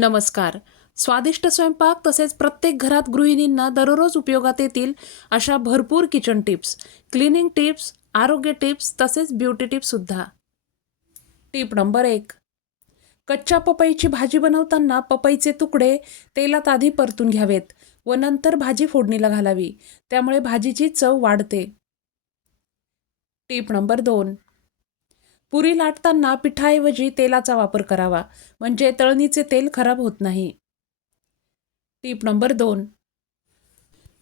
नमस्कार. स्वादिष्ट स्वयंपाक तसेच प्रत्येक घरात गृहिणींना दररोज उपयोगात येतील अशा भरपूर किचन टिप्स क्लिनिंग टिप्स आरोग्य टिप्स तसेच ब्युटी टिप्ससुद्धा टिप नंबर एक. कच्च्या पपईची भाजी बनवताना पपईचे तुकडे तेलात आधी परतून घ्यावेत व नंतर भाजी फोडणीला घालावी. त्यामुळे भाजीची चव वाढते. टिप नंबर दोन. पुरी लाटताना पिठाऐवजी तेलाचा वापर करावा म्हणजे तळणीचे तेल खराब होत नाही. टीप नंबर दोन.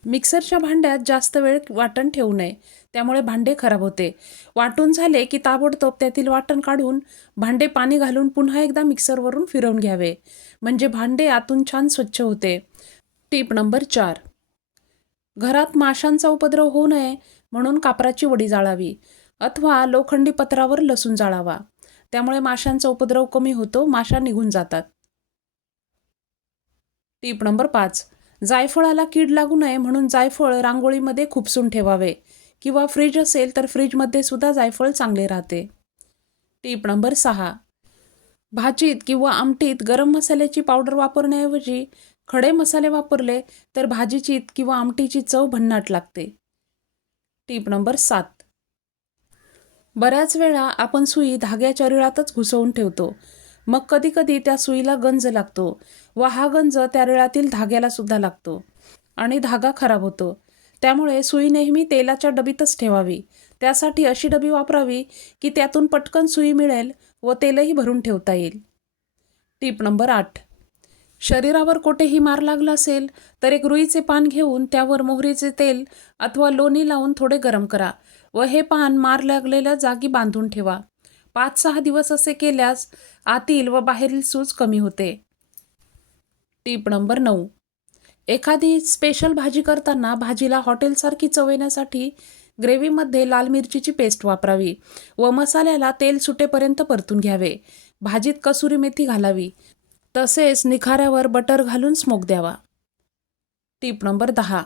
मिक्सरच्या भांड्यात जास्त वेळ वाटण ठेवू नये त्यामुळे भांडे खराब होते. वाटून झाले की ताबडतोब त्यातील वाटण काढून भांडे पाणी घालून पुन्हा एकदा मिक्सरवरून फिरवून घ्यावे म्हणजे भांडे आतून छान स्वच्छ होते. टीप नंबर चार. घरात माशांचा उपद्रव होऊ नये म्हणून कापराची वडी जाळावी. अथवा लोखंडी पत्रावर लसूण जाळावा. त्यामुळे माशांचा उपद्रव कमी होतो माशा निघून जातात. टीप नंबर पाच. जायफळाला कीड लागू नये म्हणून जायफळ रांगोळीमध्ये खुपसून ठेवावे. किंवा फ्रीज असेल तर फ्रीजमध्ये सुद्धा जायफळ चांगले राहते. टीप नंबर सहा. भाजीत किंवा आमटीत गरम मसाल्याची पावडर वापरण्याऐवजी खडे मसाले वापरले तर भाजीची किंवा आमटीची चव भन्नाट लागते. टीप नंबर सात. बऱ्याच वेळा आपण सुई धाग्याच्या रिळातच घुसवून ठेवतो. मग कधीकधी त्या सुईला गंज लागतो व हा गंज त्या रिळातील धाग्याला सुद्धा लागतो आणि धागा खराब होतो. त्यामुळे सुई नेहमी तेलाच्या डबीतच ठेवावी. त्यासाठी अशी डबी वापरावी की त्यातून पटकन सुई मिळेल व तेलही भरून ठेवता येईल. टीप नंबर आठ. शरीरावर कोठेही मार लागला असेल तर एक रुईचे पान घेऊन त्यावर मोहरीचे तेल अथवा लोणी लावून थोडे गरम करा. व हे पान मार लागलेल्या जागी बांधून ठेवा. पाच सहा दिवस असे केल्यास आतील व बाहेरील सूज कमी होते. टीप नंबर नऊ. एखादी स्पेशल भाजी करताना भाजीला हॉटेलसारखी चव येण्यासाठी ग्रेव्हीमध्ये लाल मिरचीची पेस्ट वापरावी व मसाल्याला तेल सुटेपर्यंत परतून घ्यावे. भाजीत कसुरी मेथी घालावी. तसेच निखाऱ्यावर बटर घालून स्मोक द्यावा. टीप नंबर दहा.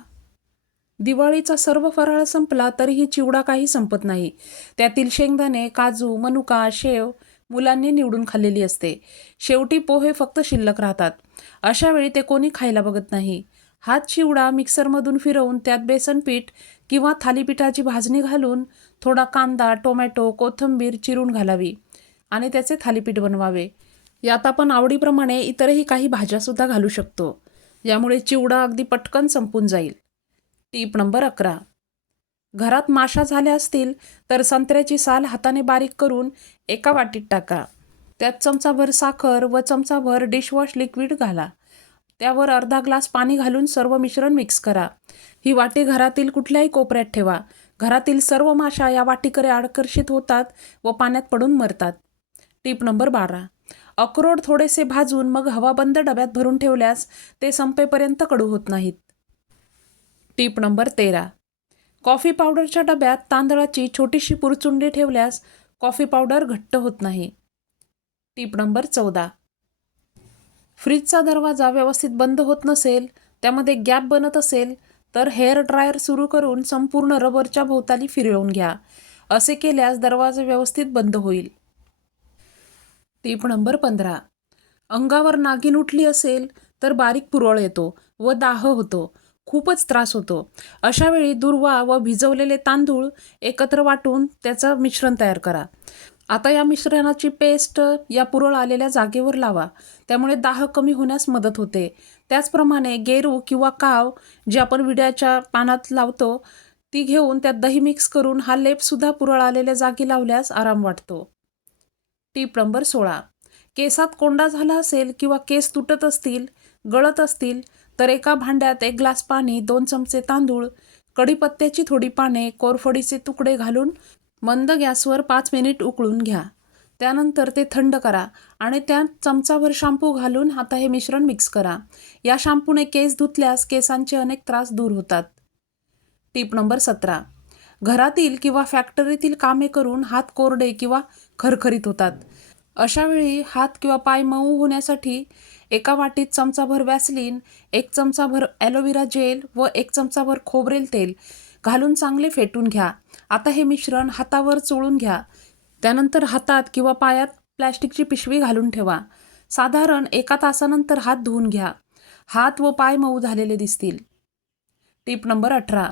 दिवाळीचा सर्व फराळ संपला तरीही चिवडा काही संपत नाही. त्यातील शेंगदाणे काजू मनुका शेव मुलांनी निवडून खाल्लेली असते. शेवटी पोहे फक्त शिल्लक राहतात. अशा वेळी ते कोणी खायला बघत नाही. हात चिवडा मिक्सरमधून फिरवून त्यात बेसन पीठ किंवा थालीपीठाची भाजणी घालून थोडा कांदा टोमॅटो कोथिंबीर चिरून घालावी आणि त्याचे थालीपीठ बनवावे. यात आपण आवडीप्रमाणे इतरही काही भाज्यासुद्धा घालू शकतो. यामुळे चिवडा अगदी पटकन संपून जाईल. टीप नंबर अकरा. घरात माशा झाल्या असतील तर संत्र्याची साल हाताने बारीक करून एका वाटीत टाका. त्यात चमचाभर साखर व चमचाभर डिशवॉश लिक्विड घाला. त्यावर अर्धा ग्लास पाणी घालून सर्व मिश्रण मिक्स करा. ही वाटी घरातील कुठल्याही कोपऱ्यात ठेवा. घरातील सर्व माशा या वाटीकडे आकर्षित होतात व पाण्यात पडून मरतात. टीप नंबर बारा. अक्रोड थोडेसे भाजून मग हवाबंद डब्यात भरून ठेवल्यास ते संपेपर्यंत कडू होत नाहीत. टीप नंबर तेरा. कॉफी पावडरच्या डब्यात तांदळाची छोटीशी पुरचुंडी ठेवल्यास कॉफी पावडर घट्ट होत नाही. टीप नंबर चौदा. फ्रीजचा दरवाजा व्यवस्थित बंद होत नसेल त्यामध्ये गॅप बनत असेल तर हेअर ड्रायर सुरू करून संपूर्ण रबरच्या भोवताली फिरवून घ्या. असे केल्यास दरवाजा व्यवस्थित बंद होईल. टीप नंबर पंधरा. अंगावर नागिन उठली असेल तर बारीक पुरळ येतो व दाह होतो. खूपच त्रास होतो. अशावेळी दुर्वा व भिजवलेले तांदूळ एकत्र वाटून त्याचं मिश्रण तयार करा. आता या मिश्रणाची पेस्ट या पुरळ आलेल्या जागेवर लावा. त्यामुळे दाह कमी होण्यास मदत होते. त्याचप्रमाणे गेरू किंवा काव जे आपण विड्याच्या पानात लावतो ती घेऊन त्यात दही मिक्स करून हा लेपसुद्धा पुरळ आलेल्या जागी लावल्यास आराम वाटतो. टीप नंबर सोळा. केसात कोंडा झाला असेल किंवा केस तुटत असतील गळत असतील तर एका भांड्यात एक ग्लास पाणी दोन चमचे तांदूळ कढीपत्त्याची थोडी पाने कोरफडीचे तुकडे घालून मंद गॅसवर पाच मिनिट उकळून घ्या. त्यानंतर ते थंड करा आणि त्यात चमचाभर शॅम्पू घालून आता हे मिश्रण मिक्स करा. या शॅम्पूने केस धुतल्यास केसांचे अनेक त्रास दूर होतात. टीप नंबर सतरा. घरातील किंवा फॅक्टरीतील कामे करून हात कोरडे किंवा खरखरीत होतात. अशावेळी हात किंवा पाय मऊ होण्यासाठी एका वाटीत चमचाभर वॅसलीन एक चमचाभर ॲलोवेरा जेल व एक चमचाभर खोबरेल तेल घालून चांगले फेटून घ्या. आता हे मिश्रण हातावर चोळून घ्या. त्यानंतर हातात किंवा पायात प्लॅस्टिकची पिशवी घालून ठेवा. साधारण एका तासानंतर हात धुवून घ्या. हात व पाय मऊ झालेले दिसतील. टीप नंबर अठरा.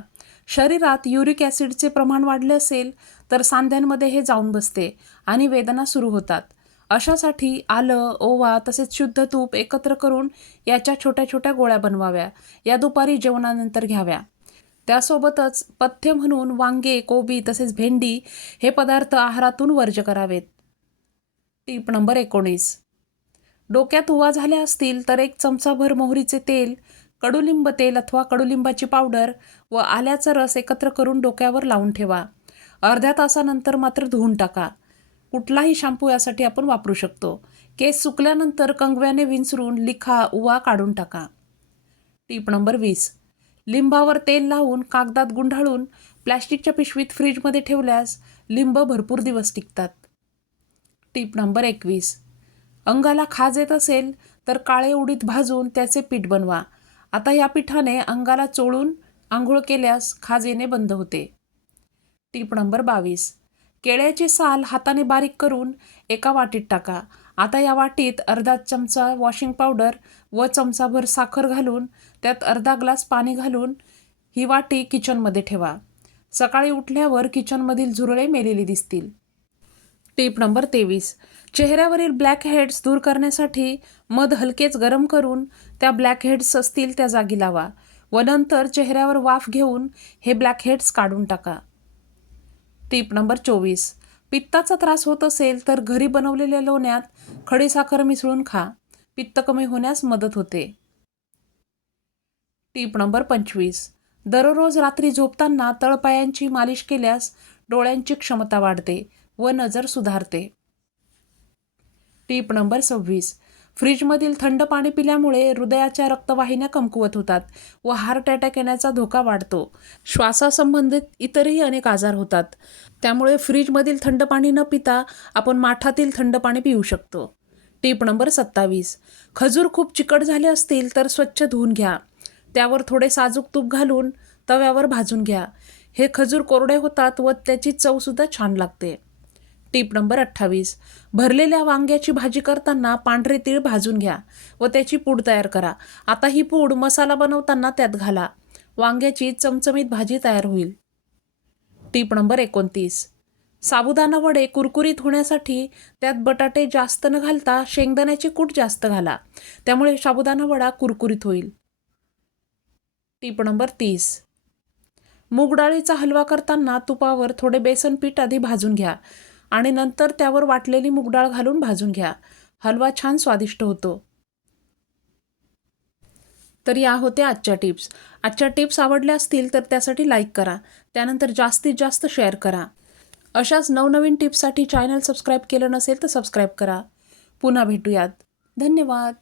शरीरात युरिक ॲसिडचे प्रमाण वाढले असेल तर सांध्यांमध्ये हे जाऊन बसते आणि वेदना सुरू होतात. अशासाठी आलं ओवा तसेच शुद्ध तूप एकत्र करून याच्या छोट्या छोट्या गोळ्या बनवाव्या. या दुपारी जेवणानंतर घ्याव्या. त्यासोबतच पथ्य म्हणून वांगे कोबी तसेच भेंडी हे पदार्थ आहारातून वर्ज करावेत. टीप नंबर एकोणीस. डोक्यात उवा झाल्या असतील तर एक चमचाभर मोहरीचे तेल कडुलिंब तेल अथवा कडुलिंबाची पावडर व आल्याचा रस एकत्र करून डोक्यावर लावून ठेवा. अर्ध्या तासानंतर मात्र धुवून टाका. कुठलाही शॅम्पू यासाठी आपण वापरू शकतो. केस सुकल्यानंतर कंगव्याने विंचरून लिखा उवा काढून टाका. टीप नंबर वीस. लिंबावर तेल लावून कागदात गुंडाळून प्लॅस्टिकच्या पिशवीत फ्रीजमध्ये ठेवल्यास लिंब भरपूर दिवस टिकतात. टीप नंबर एकवीस. अंगाला खाज येत असेल तर काळे उडीत भाजून त्याचे पीठ बनवा. आता या पिठाने अंगाला चोळून आंघोळ केल्यास खाज येणे बंद होते. टीप नंबर बावीस. केळ्याची साल हाताने बारीक करून एका वाटीत टाका. आता या वाटीत अर्धा चमचा वॉशिंग पावडर व चमचाभर साखर घालून त्यात अर्धा ग्लास पाणी घालून ही वाटी किचनमध्ये ठेवा. सकाळी उठल्यावर किचनमधील झुरळे मेलेली दिसतील. टीप नंबर तेवीस. चेहऱ्यावरील ब्लॅक हेड्स दूर करण्यासाठी मध हलकेच गरम करून त्या ब्लॅक हेड्स असतील त्या जागी लावा व नंतर चेहऱ्यावर वाफ घेऊन हे ब्लॅक हेड्स काढून टाका. टीप नंबर चोवीस. पित्ताचा त्रास होत असेल तर घरी बनवलेल्या लोण्यात खडीसाखर मिसळून खा. पित्त कमी होण्यास मदत होते. टीप नंबर पंचवीस. दररोज रात्री झोपताना तळपायांची मालिश केल्यास डोळ्यांची क्षमता वाढते व नजर सुधारते. टीप नंबर सव्वीस. फ्रीजमधील थंड पाणी पिल्यामुळे हृदयाच्या रक्तवाहिन्या कमकुवत होतात व हार्ट अटॅक येण्याचा धोका वाढतो. श्वासासंबंधित इतरही अनेक आजार होतात. त्यामुळे फ्रीजमधील थंड पाणी न पिता आपण माठातील थंड पाणी पिऊ शकतो. टीप नंबर सत्तावीस. खजूर खूप चिकट झाले असतील तर स्वच्छ धुवून घ्या. त्यावर थोडे साजूक तूप घालून तव्यावर भाजून घ्या. हे खजूर कोरडे होतात व त्याची चवसुद्धा छान लागते. टीप नंबर अठ्ठावीस. भरलेल्या वांग्याची भाजी करताना पांढरे तीळ भाजून घ्या व त्याची पूड तयार करा. आता ही पूड मसाला बनवताना त्यात घाला. वांग्याची चमचमीत भाजी तयार होईल. टीप नंबर एकोणतीस. साबुदाणा वडे कुरकुरीत होण्यासाठी त्यात बटाटे जास्त न घालता शेंगदाण्याची कूट जास्त घाला. त्यामुळे साबुदाणा वडा कुरकुरीत होईल. टीप नंबर तीस. मूग डाळीचा हलवा करताना तुपावर थोडे बेसन पीठ आधी भाजून घ्या. आणि नंतर त्यावर वाटलेली मुगडाळ घालून भाजून घ्या. हलवा छान स्वादिष्ट होतो. तर या होत्या आजच्या टिप्स. आजच्या टिप्स आवडल्या असतील तर त्यासाठी लाईक करा. त्यानंतर जास्तीत जास्त शेअर करा. अशाच नवनवीन टिप्ससाठी चॅनल सबस्क्राईब केलं नसेल तर सबस्क्राईब करा. पुन्हा भेटूयात. धन्यवाद.